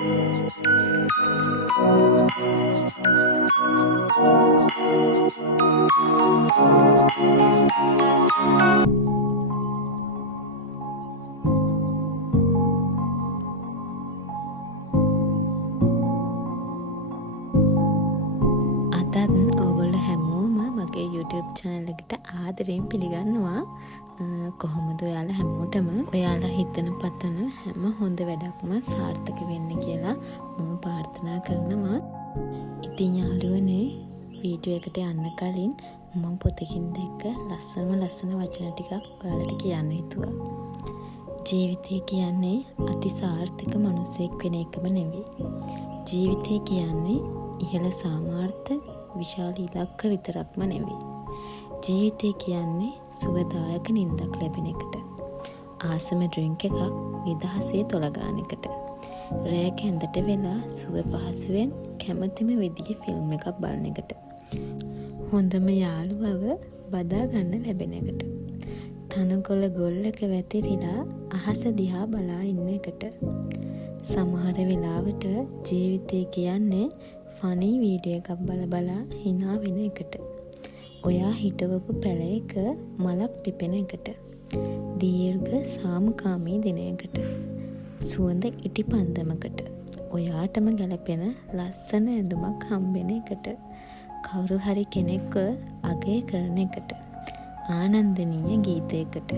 අදත් ඕගොල්ලෝ හැමෝම මගේ YouTube channel එකට ආදරයෙන් පිළිගන්නවා. කොහොමද ඔයාලා හැමෝටම ඔයාලා හිතන පතන හැම හොඳ වැඩක්ම සාර්ථක වෙන්න කියලා මම ප්‍රාර්ථනා කරනවා. ඉතින් යාළුවනේ වීඩියෝ එකට යන්න කලින් මම පොතකින් දැක්ක ලස්සන වචන ටිකක් ඔයාලට කියන්න හිතුවා. ජීවිතය කියන්නේ අති සාර්ථක මිනිසෙක් වෙන එකම නෙවෙයි. ජීවිතය කියන්නේ ඉහළ සාමාර්ථ විශාල ඉලක්ක විතරක්ම නෙවෙයි. ජීවිතය කියන්නේ සුවදායක නිින්දක් ලැබෙන එකට. ආසම ඩ්‍රින්ක් එකක් නිදහසේ තොලගාන එකට. රෑ කැඳට වෙලා සුව පහසුවෙන් කැමතිම විදිහේ ෆිල්ම් එකක් බලන එකට. හොඳම යාළුවව බදා ගන්න ලැබෙන එකට. තනකොළ ගොල්ලක වැතිරිලා අහස දිහා බලා ඉන්න එකට. සමහර වෙලාවට ජීවිතය කියන්නේ ෆනි වීඩියෝ එකක් බලා හිනා වෙන එකට. ඔයා හිටවපු පැල එක මලක් පිපෙන එකට. දීර්ඝ සාමකාමී දිනයකට. සුවඳ ඉටි පන්දමකට. ඔයාටම ගැලපෙන ලස්සන ඇඳුමක් හම්බෙන එකට. කවුරු හරි කෙනෙක්ව අගය කරන එකට. ආනන්දනීය ගීතයකට.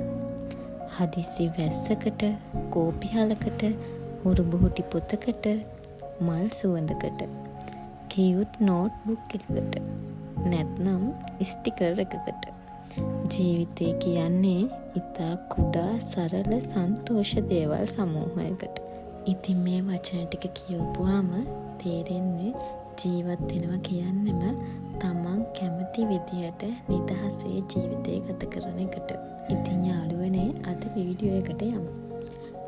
හදිසි වැස්සකට, කෝපිහලකට, හුරුබුහුටි පොතකට, මල් සුවඳකට, කියුට් නෝට් බුක් එකකට, නැත්නම් ස්ටිකර් එකකට. ජීවිතය කියන්නේ ඉතා කුඩා සරල සන්තෝෂ දේවල් සමූහයකට. ඉතින් මේ වචන ටික කියවපුවාම තේරෙන්නේ ජීවත් වෙනවා කියන්නෙම තමන් කැමති විදියට නිදහසේ ජීවිතය ගත කරන එකට. ඉතින් යාළුවනේ අද වීඩියෝ එකට යමු.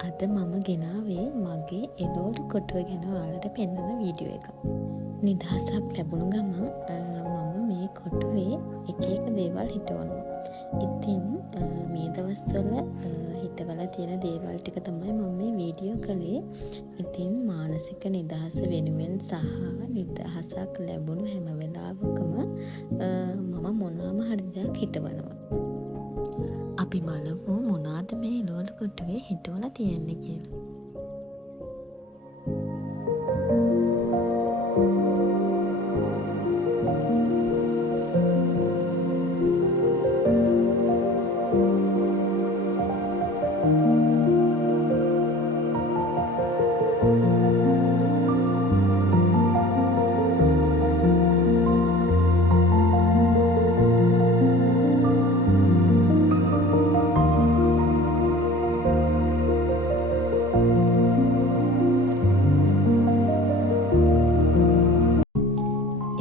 අද මම ගෙනාවේ මගේ එළවලු කොටුව ගැන ඔයාලට පෙන්වන වීඩියෝ එකක්. නිදහසක් ලැබුණු ගමන් මම මේ කොටුවේ එක දේවල් හිටවනවා. ඉතින් මේ දවස්වල හිටවලා තියෙන දේවල් ටික තමයි මම මේ වීඩියෝ කළේ. ඉතින් මානසික නිදහස වෙනුවෙන් සහ නිදහසක් ලැබුණු හැම වෙලාවකම මම මොනවාම හරි දෙයක් හිටවනවා. අපි බලමු මොනවාද මේ එළවලු කොටුවේ හිටවලා තියෙන්නේ කියලා.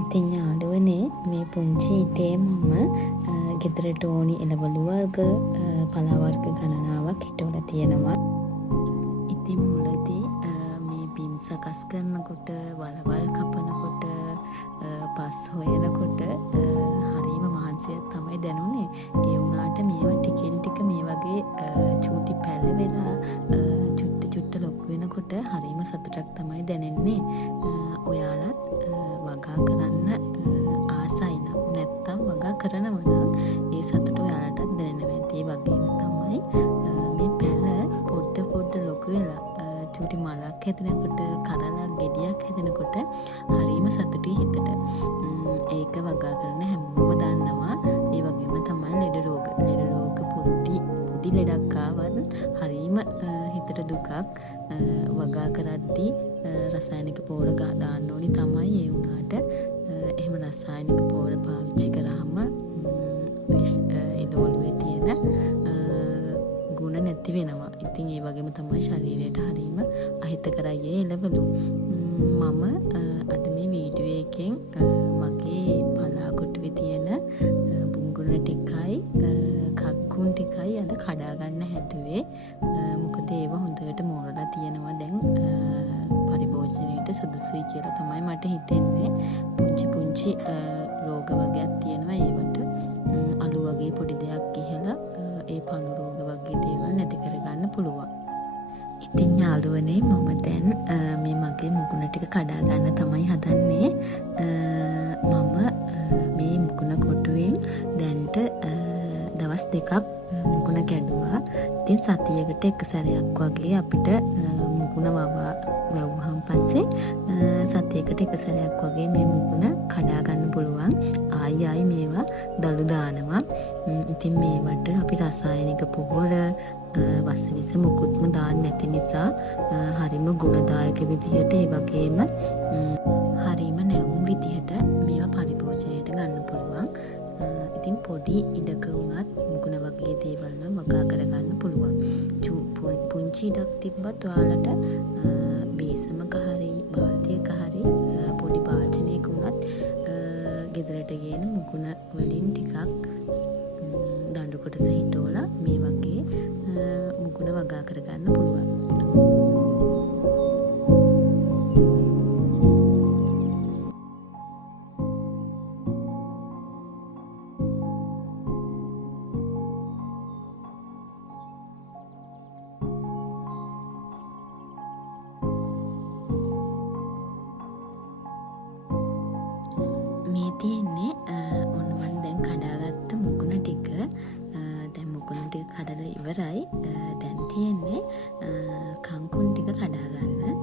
ඉතින් යාළුවනේ මේ පුංචි ඉතේ මම ගෙදරට ඕනි එළවලු වර්ග පලා වර්ග ගණනාවක් හිටවලා තියෙනවා. ඉතින් මුලදී මේ බිම් සකස් කරනකොට වලවල් කපනකොට පස් හොයනකොට හරිම මහන්සියක් තමයි දැනුනේ. ඒ වුණාට මේවා ටිකෙන් ටික මේ වගේ චූටි පැල වෙලා චුට්ට ලොකු වෙනකොට හරිම සතුටක් තමයි දැනෙන්නේ. ඔයාලත් වගා කරන්න ආසයි නම් නැත්තම් වගා කරනවා නම් ඒ සතුට ඔයාලටත් දැනෙනවා. ඒ වගේම තමයි මේ පැල පොඩ ලොකු වෙලා චූටි මලක් හැදෙනකොට, කරලක් ගෙඩියක් හැදෙනකොට හරිම සතුටුයි හිතට. ඒක වගා කරන හැමෝම දන්නවා. ඒ වගේම තමයි ලෙඩ රෝග පොඩි ලෙඩක් ආවත් හරිම හිතට දුකක්. වගා කරද්දී රසායනික පොහොර දාන්න ඕනි තමයි. ඒ වුණාට එහෙම රසායනික පොහොර පාවිච්චි කරාම එළවලුවේ තියෙන ගුණ නැති වෙනවා. ඉතින් ඒ වගේම තමයි ශරීරයට හරීම අහිතකරයි ඒ එළවලු. මම අද මේ වීඩියෝ එකෙන් මගේ පලා කොටුවේ තියෙන බුංගුණ ටිකයි කක්කුන් ටිකයි අද කඩා ගන්න හැදුවේ. මොකද ඒව හොඳට මෝරලා තියෙනවා දැන්. පරිභෝජනයට සුදුසුයි කියලා තමයි මට හිතෙන්නේ. පුංචි රෝග වර්ගයක් තියෙනවා. ඒවට අලු වගේ පොඩි දෙයක් කියලා ඒ පණු රෝග වගේ දේවල් නැති කරගන්න පුළුවන්. ඉතින් යාළුවනේ මම දැන් මේ මගේ කඩා ගන්න තමයි හදන්නේ. මම මේ මුකුණ කොටුවෙන් දැන්ට දවස් 2ක් මුකුණ කැඩුවා. ඉතින් සතියකට එක සැරයක් වගේ අපිට මුකුණ වැව්වහන් පස්සේ සතියකට එක සැරයක් වගේ මේ මුකුණ කඩා ගන්න පුළුවන්. ආයි මේවා දළු දානවා. ඉතින් මේවට අපි රසායනික පොහොර වසවිස මුකුත්ම දාන්න නැති නිසා හරිම ගුණදායක විදිහට ඒ වගේම හරිම නැවුම් විදිහට මේවා පරිභෝජනයට ගන්න පුළුවන්. ඉතින් පොඩි ඉඩක වුණත් මුකුණ වගේ දේවල් නම් වගා කරගන්න පුළුවන්. පුංචි ඉඩක් තිබ්බත් ඔයාලට බේසමක හරි බාල්දියක හරි පොඩි භාජනයක වුණත් ගෙදරට ගෙන මුකුණ වලින් ටිකක් දඬු කොටස හිටවලා මේ වගේ මුකුණ වගා කරගන්න පුළුවන්. මේ තියෙන්නේ ඔන්න මම දැන් කඩාගත්ත මුකුණ ටික. දැන් මුකුණ ටික කඩලා ඉවරයි. දැන් තියෙන්නේ කංකුන් ටික කඩා ගන්න.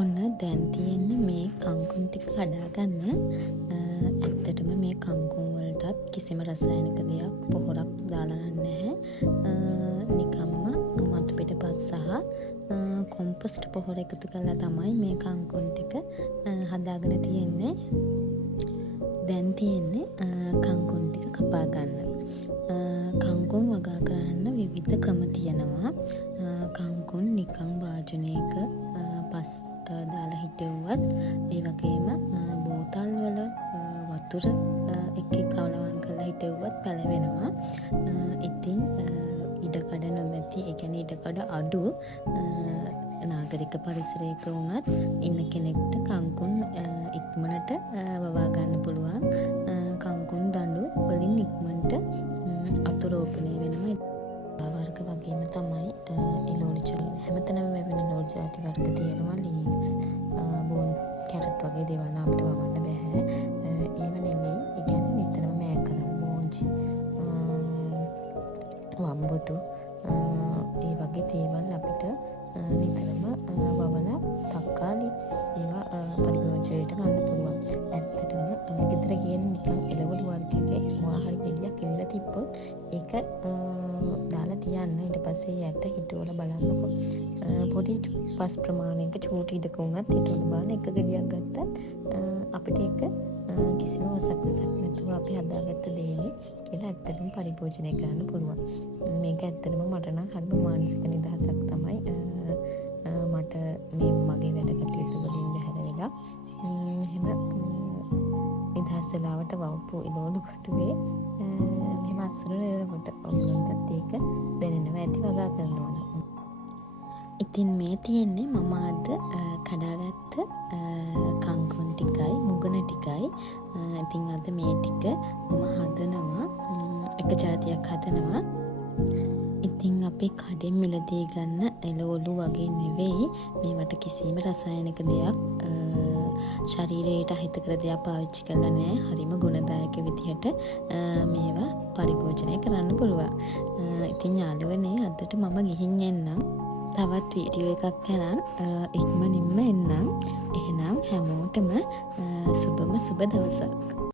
ඔන්න දැන් තියෙන්නේ මේ කංකුන් ටික කඩා ගන්න. ඇත්තටම මේ කංකුන් වලටත් කිසිම රසායනික දෙයක් පොහොරක් දාලා නැහැ. නිකම්ම මතු පිටපත් සහ කොම්පොස්ට් පොහොර එකතු කරලා තමයි මේ කංකුන් ටික හදාගෙන තියෙන්නේ. දැන් තියෙන්නේ කංකුන් ටික කපා ගන්න. කංකුන් වගා කරන්න විවිධ ක්‍රම තියෙනවා. කංකුන් නිකන් වාජනයක පස් දාලා හිටෙව්වත් ඒ වගේම බෝතල් වල වතුර එක්ක කවලවම් කරලා හිටෙව්වත් පැලවෙනවා. ඉතින් ඉඩකඩ නොමැති, ඒ කියන්නේ ඉඩකඩ අඩු නාගරික පරිසරයක වුණත් ඉන්න කෙනෙක්ට කංකුන් ඉක්මනට වවා ගන්න පුළුවන්. කංකුන් දඬු වලින් ඉක්මනට අතුරෝපණය වෙනවා. වර්ග වගේම තමයි එලෝලි හැමතැනම වැවෙන එලෝලි ජාති වර්ග තියෙනවා. ලීක්ස්, බෝන්, කැරට් වගේ දේවල් නම් අපිට වවන්න බෑ. ඒව නෙමෙයි. ඒ කියන්නේ නිතරම මෑකරල්, බෝන්චි, වම්බොටු ඒ වගේ දේවල් අපිට නිතරම වවලා තක්කාලි ඒවා පරිභෝජනයට ගන්න පුළුවන්. ඇත්තටම ගෙදර ගියන නිකන් එළවලු වර්ගයේ මොනවා හරි ගෙඩියක් ඉඳලා තිබ්බොත් ඒක දාලා තියන්න. ඊට පස්සේ යට හිටවල බලන්නකො. පොඩි පස් ප්‍රමාණයක චූටි ඉඩක වුණත් හිටවල බලන්න එක ගෙඩියක් ගත්තත් අපිට ඒක කිසිම වසක් නැතුව අපි හදාගත්ත දේනේ කියලා ඇත්තටම පරිභෝජනය කරන්න පුළුවන්. මේක ඇත්තටම මට නම් හරිම මානසික නිදහසක් තමයි. මට මේ මගේ වැඩ කටයුතු වලින් බැහැර වෙලා එහෙම නිදහස් වෙලාවට වවපු ඉලෝලු කටුවේ මෙහෙම අස්සුරන එනකොට ඔයගොල්ලන්ටත් ඒක දැනෙනවා ඇති වගා කරනවා නම්. ඉතින් මේ තියෙන්නේ මම අද කඩාගත්ත කංකුන් ටිකයි මුගන ටිකයි. ඉතින් අද මේ ටික මම හදනවා, එක જાතියක් හදනවා. ඉතින් අපි කඩෙන් මිලදී ගන්න එළවලු වගේ නෙවෙයි. මේවට කිසිම රසායනික දෙයක් ශරීරයට අහිතකර දෙයක් පාවිච්චි කරලා නැහැ. හරිම ගුණදායක විදිහට මේවා පරිභෝජනය කරන්න පුළුවන්. ඉතින් යාළුවනේ අදට මම ගිහින් එන්නම්. තවත් වීඩියෝ එකක් කරන් ඉක්මනින්ම එන්නම්. එහෙනම් හැමෝටම සුබම සුබ දවසක්.